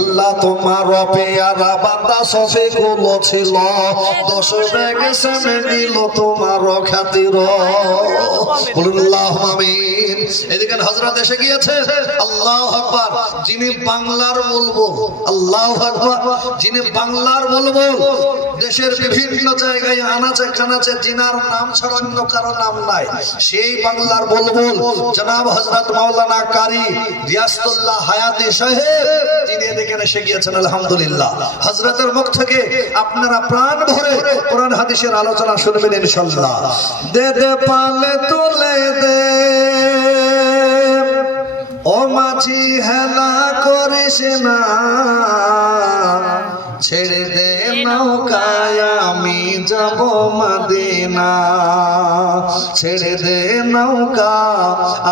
আল্লাহ তোমার পেয়ারা বান্দা শফিকুল ছিল, দশ ব্যাগে সামনে নিল তোমার খাতির। বলুন আল্লাহুম্মা আমিন। এদিকে হযরত এসে গিয়েছে। আল্লাহু আকবার। যিনি বাংলার বুলবুল, আল্লাহু আকবার, যিনি বাংলার বুলবুল, দেশের বিভিন্ন জায়গায় আনাচে কানাচে জিনার নাম ছাড়া অন্য কারো নাম নাই, সেই বাংলার বুলবুল জনাব হযরত মাওলানা কারি রিয়াসতুল্লাহ হায়াতি সাহেব, তিনি এখানে এসে গিয়েছেন। আলহামদুলিল্লাহ। হযরতের মুখ থেকে আপনারা প্রাণ ভরে কোরআন হাদিসের আলোচনা শুনবেন ইনশাআল্লাহ। দে দে পালে তুলে দে ও মাঝি হেলা করিস না, ছেড়ে দে নৌকায় আমি যাব মদিনা, ছেড়ে দে নৌকা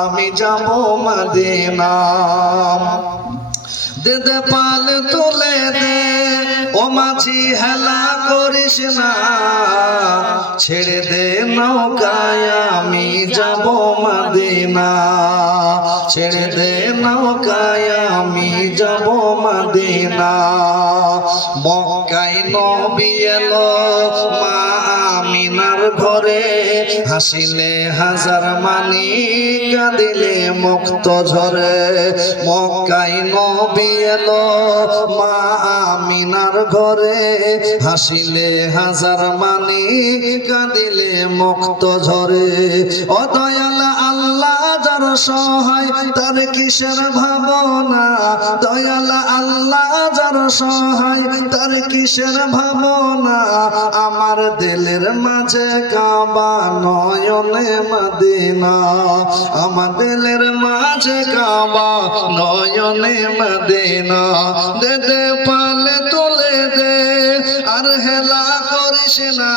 আমি যাব মদিনা। দে দে পাল তুলে দে ও মাঝি হেলা করিস না, ছেড়ে দে নৌকায় আমি যাব মদিনা, ছেড়ে দে নৌকায় আমি যাব মদিনা। মক্কায় নবী এলো মা আমিনার ঘরে, হাসিলে হাজার মানি কাঁদিলে মুক্ত ঝরে। মক্কায় নবী এলো মা আমিনার ঘরে, হাসিলে হাজার মানি কাঁদিলে মুক্ত ঝরে। ও দয়াল আল্লাহ যার সহায় তার কিসের ভাবনা, দয়াল আল্লাহ যার সহায় তার কিসের ভাবনা। আমার দিলের মাঝে কাবা নয়নে মদিনা, আমার দিলের মাঝে কাবা নয়নে মদিনা। দে দে পালে তুলে দে আর হেলা করিস না,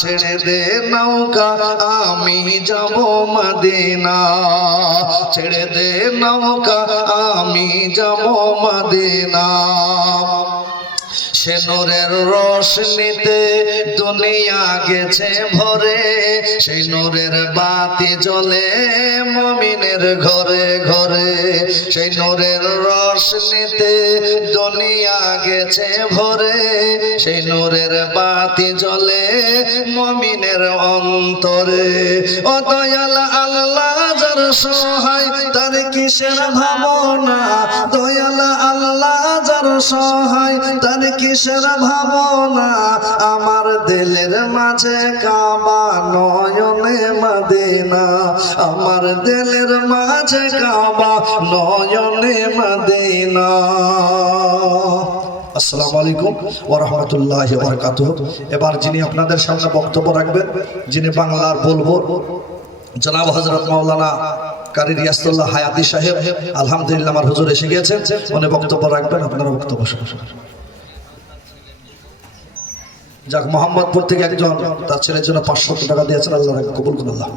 ছেড়ে দে নৌকা আমি যাব মদিনা, ছেড়ে দে নৌকা আমি যাব মদিনা। সে নূরের রোশনীতে দুনিয়া গেছে ভরে, সেই নূরের বাতি জ্বলে মুমিনের ঘরে ঘরে। সেই নূরের রোশনীতে দুনিয়া গেছে ভরে, সেই নূরের বাতি জ্বলে মুমিনের অন্তরে। ও দয়াল আল্লাহ যার সহায় তার কিসের ভাবনা, দয়াল আল্লাহ যার সহায় তার কিসের ভাবনা। আমার দিলের মাঝে কাবা নয়নে মদিনা, আমার দিলের মাঝে কাবা নয়নে মদিনা। আসসালামু আলাইকুম ওয়া রাহমাতুল্লাহি ওয়া বারাকাতুহু। এবার যিনি আপনাদের সামনে বক্তব্য রাখবেন, যিনি বাংলার বুলবুল জনাব হযরত মাওলানা কারি রিয়াসতুল্লাহ হায়াতি সাহেব, আলহামদুলিল্লাহ আমার হুজুর এসে গিয়েছেন, উনি বক্তব্য রাখবেন। আপনারা বক্তব্য শুনুন। যাক, মোহাম্মদপুর থেকে একজন তার ছেলের জন্য 500 টাকা দিয়েছেন, আল্লাহ কবুল করুন। আল্লাহ